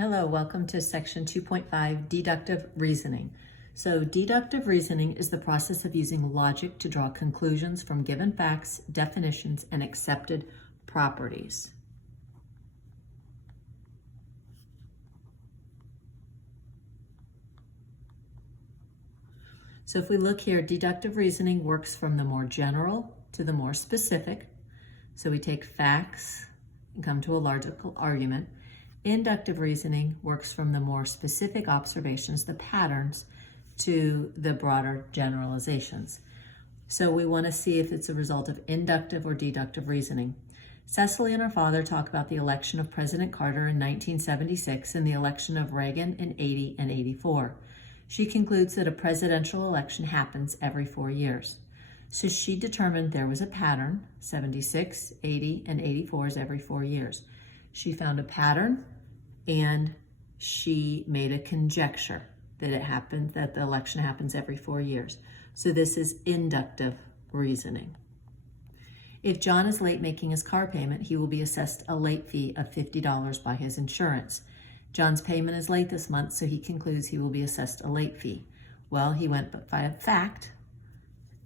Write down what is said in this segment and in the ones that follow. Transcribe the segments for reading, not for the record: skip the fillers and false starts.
Hello, welcome to section 2.5, deductive reasoning. So deductive reasoning is the process of using logic to draw conclusions from given facts, definitions, and accepted properties. So if we look here, deductive reasoning works from the more general to the more specific. So we take facts and come to a logical argument. Inductive reasoning works from the more specific observations, the patterns, to the broader generalizations. So we want to see if it's a result of inductive or deductive reasoning. Cecily and her father talk about the election of President Carter in 1976 and the election of Reagan in 80 and 84. She concludes that a presidential election happens every 4 years. So she determined there was a pattern, 76, 80, and 84 is every 4 years. She found a pattern and she made a conjecture that the election happens every 4 years. So this is inductive reasoning. If John is late making his car payment, he will be assessed a late fee of $50 by his insurance. John's payment is late this month, so he concludes he will be assessed a late fee. Well, he went by a fact,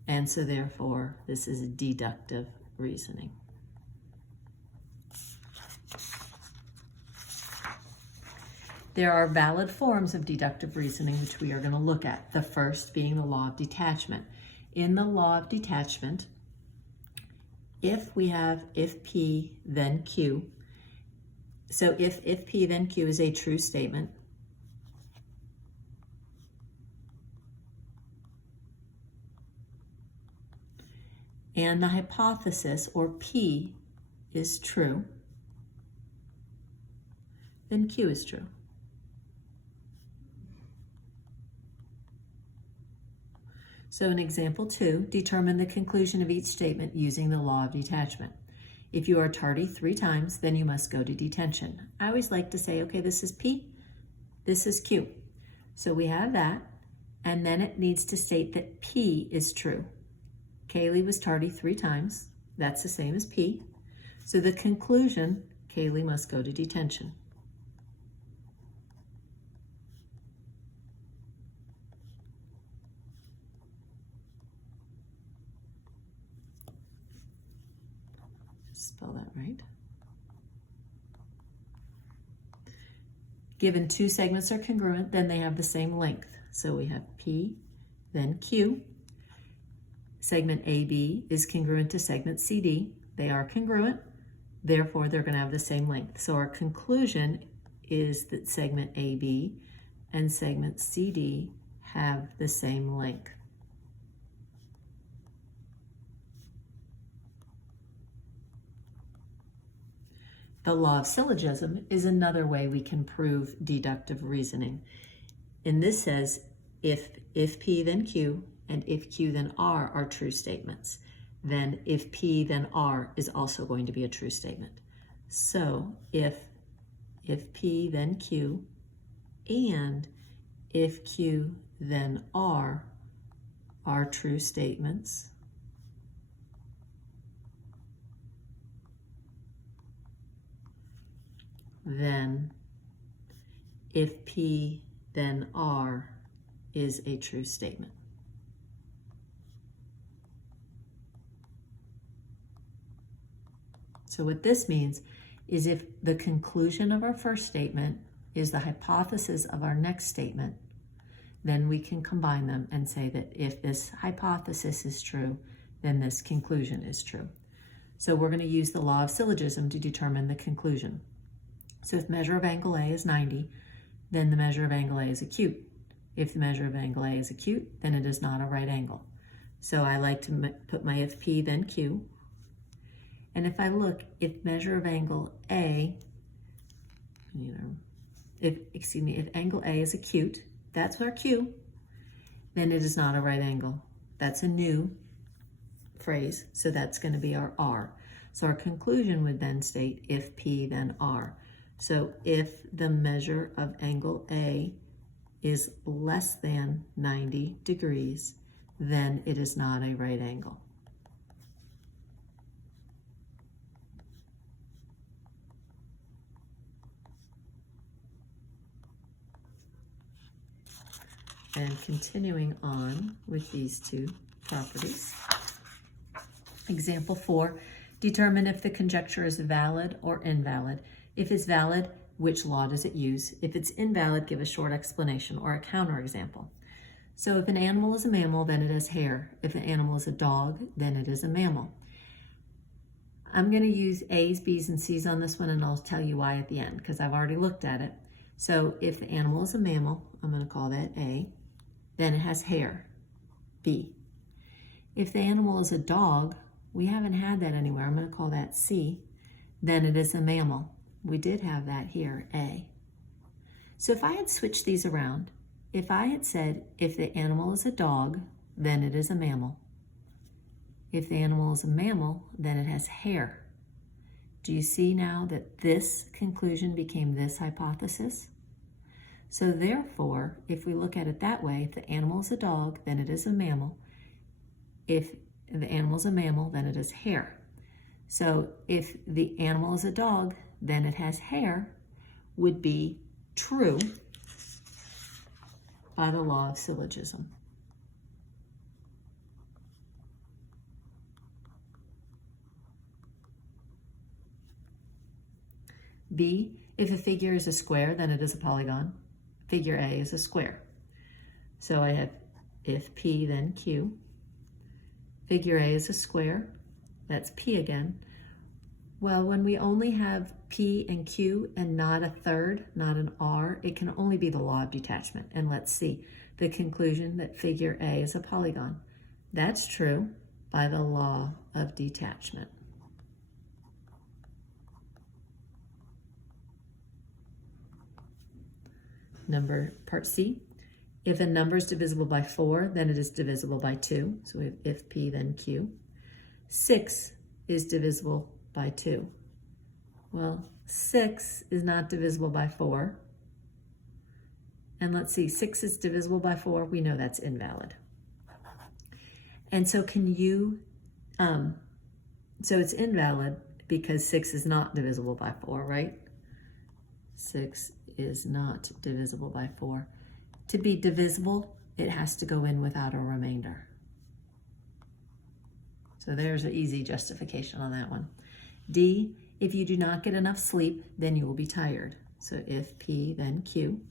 and so therefore this is deductive reasoning. There are valid forms of deductive reasoning which we are going to look at. The first being the law of detachment. In the law of detachment, if we have if P then Q, so if P then Q is a true statement, and the hypothesis, or P, is true, then Q is true. So in example 2, determine the conclusion of each statement using the law of detachment. If you are tardy 3 times, then you must go to detention. I always like to say, okay, this is P, this is Q. So we have that, and then it needs to state that P is true. Kaylee was tardy 3 times. That's the same as P. So the conclusion, Kaylee must go to detention. Spell that right. Given 2 segments are congruent, then they have the same length. So we have P, then Q. Segment AB is congruent to segment CD. They are congruent, therefore they're going to have the same length. So our conclusion is that segment AB and segment CD have the same length. The law of syllogism is another way we can prove deductive reasoning. And this says if P then Q and if Q then R are true statements, then if P then R is also going to be a true statement. So if P then Q and if Q then R are true statements, then if P then R is a true statement. So what this means is if the conclusion of our first statement is the hypothesis of our next statement, then we can combine them and say that if this hypothesis is true, then this conclusion is true. So we're going to use the law of syllogism to determine the conclusion. So if measure of angle A is 90, then the measure of angle A is acute. If the measure of angle A is acute, then it is not a right angle. So I like to put my if P then Q. And if I look, if measure of angle A, if angle A is acute, that's our Q, then it is not a right angle. That's a new phrase, so that's going to be our R. So our conclusion would then state if P then R. So if the measure of angle A is less than 90 degrees, then it is not a right angle. And continuing on with these two properties. Example 4, determine if the conjecture is valid or invalid. If it's valid, which law does it use? If it's invalid, give a short explanation or a counterexample. So if an animal is a mammal, then it has hair. If an animal is a dog, then it is a mammal. I'm going to use A's, B's, and C's on this one, and I'll tell you why at the end, because I've already looked at it. So if the animal is a mammal, I'm going to call that A. Then it has hair, B. If the animal is a dog, we haven't had that anywhere. I'm going to call that C. Then it is a mammal. We did have that here, A. So if I had switched these around, if I had said, if the animal is a dog, then it is a mammal. If the animal is a mammal, then it has hair. Do you see now that this conclusion became this hypothesis? So therefore, if we look at it that way, if the animal is a dog, then it is a mammal. If the animal is a mammal, then it is hair. So if the animal is a dog, then it has hair, would be true by the law of syllogism. B, if a figure is a square, then it is a polygon. Figure A is a square. So I have if P, then Q. Figure A is a square. That's P again. Well, when we only have P and Q and not a third, not an R, it can only be the law of detachment. And let's see the conclusion that figure A is a polygon. That's true by the law of detachment. Part C, if a number is divisible by 4, then it is divisible by 2. So we have if P, then Q. 6 is divisible by 2. Well, 6 is not divisible by 4. And let's see, 6 is divisible by 4. We know that's invalid. And so can you, so it's invalid because 6 is not divisible by 4, right? 6 is not divisible by 4. To be divisible, it has to go in without a remainder. So there's an easy justification on that one. D, if you do not get enough sleep, then you will be tired. So if P, then Q.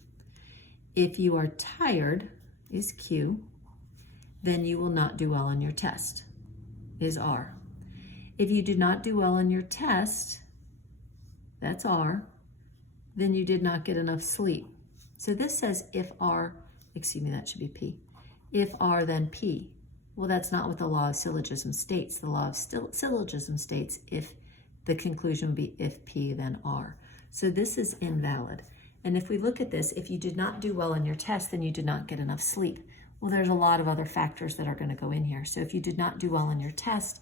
If you are tired, is Q, then you will not do well on your test, is R. If you do not do well on your test, that's R, then you did not get enough sleep. So this says if R, excuse me, that should be P. If R, then P. Well, that's not what the law of syllogism states. The law of syllogism states if the conclusion would be if P, then R. So this is invalid. And if we look at this, if you did not do well on your test, then you did not get enough sleep. Well, there's a lot of other factors that are going to go in here. So if you did not do well on your test,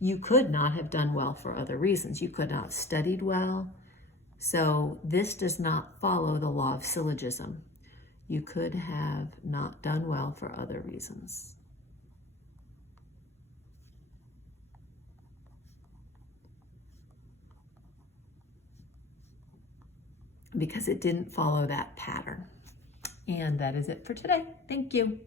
you could not have done well for other reasons. You could not have studied well. So this does not follow the law of syllogism. You could have not done well for other reasons. Because it didn't follow that pattern. And that is it for today. Thank you.